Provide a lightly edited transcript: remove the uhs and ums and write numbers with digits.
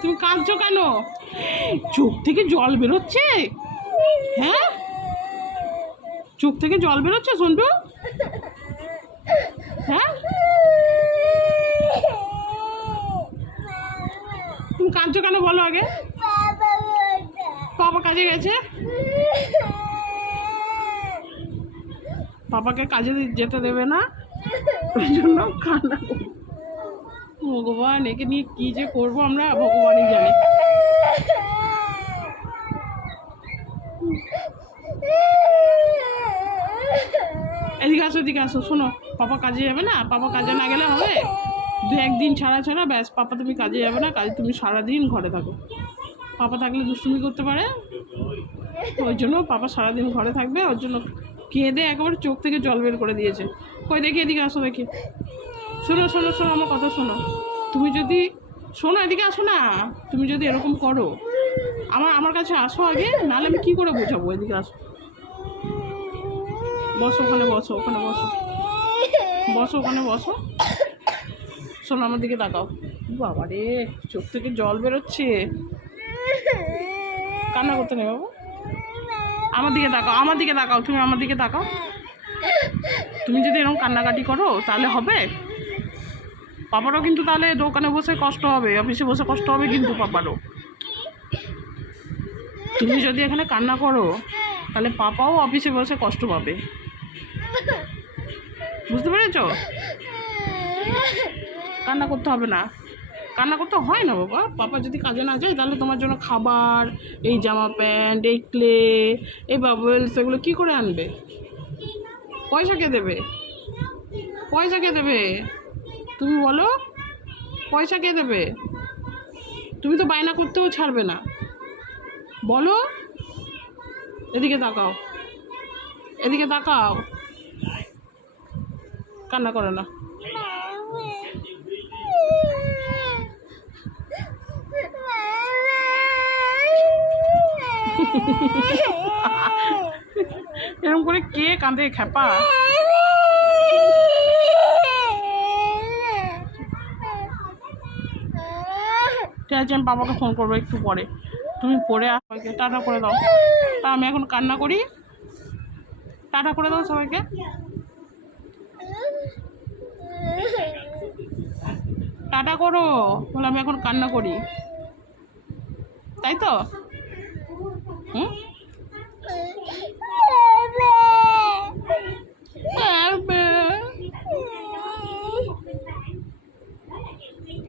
তুমি কাঁদছো কেন? চোখ থেকে জল বেরোচ্ছে? হ্যাঁ, চোখ থেকে জল বেরোচ্ছে সন্টু? হ্যাঁ, তুমি কাঁদছো কেন বলো আগে? পাপা কাজে গেছে, পাপাকে কাজে যেতে দেবে না, ওই জন্য কান্না। ভগবান, একে নিয়ে কি যে করবো আমরা ভগবানই জানে। এদিকে আসো, এদিকে আসো, শোনো, পাপা কাজে যাবে না, পাপা কাজে না গেলে হবে? 2-1 দিন ছাড়া ছাড়া ব্যাস, পাপা তুমি কাজে যাবে না, কাজে তুমি সারাদিন ঘরে থাকো। পাপা থাকলে দুষ্টুমি করতে পারে, ওই জন্য পাপা সারাদিন ঘরে থাকবে, ওর জন্য কেঁদে একেবারে চোখ থেকে জল বের করে দিয়েছে। কই দেখি, এদিকে আসো দেখি। শোনো শোনো শোনো, আমার কথা শোনো। তুমি যদি শোনো, এদিকে আসো না। তুমি যদি এরকম করো, আমার কাছে আসো আগে, নাহলে আমি কী করে বোঝাবো। এদিকে আসো, বসো ওখানে, বসো ওখানে, বসো বসো ওখানে, বসো। শোনো, আমার দিকে তাকাও। বাবা রে, চোখ থেকে জল বেরোচ্ছে, কান্না করতে নেই বাবু। আমার দিকে তাকাও, আমার দিকে তাকাও, তুমি আমার দিকে তাকাও। তুমি যদি এরকম কান্নাকাটি করো তাহলে হবে? পাপারও কিন্তু তাহলে দোকানে বসে কষ্ট হবে, অফিসে বসে কষ্ট হবে কিন্তু পাপারও। তুমি যদি এখানে কান্না করো তাহলে পাপাও অফিসে বসে কষ্ট পাবে, বুঝতে পেরেছো? কান্না করতে হবে না, কান্না করতে হয় না বাবা। পাপা যদি কাজে না যায় তাহলে তোমার জন্য খাবার, এই জামা প্যান্ট, এই ক্লে, এই বাবলস, এগুলো কী করে আনবে? পয়সা কে দেবে? পয়সা কে দেবে তুমি বলো? পয়সা কে দেবে? তুমি তো বায়না করতেও ছাড়বে না, বলো। এদিকে তাকাও, এদিকে তাকাও, কান্না করে না। এরকম করে কে কাঁদে খ্যাপা? ঠিক আছে, আমি বাবাকে ফোন করবো একটু পরে। তুমি পরে সবাইকে টাটা করে দাও। তা আমি এখন কান্না করি, টাটা করে দাও সবাইকে। টাটা করো, বলে আমি এখন কান্না করি, তাই তো? হুম,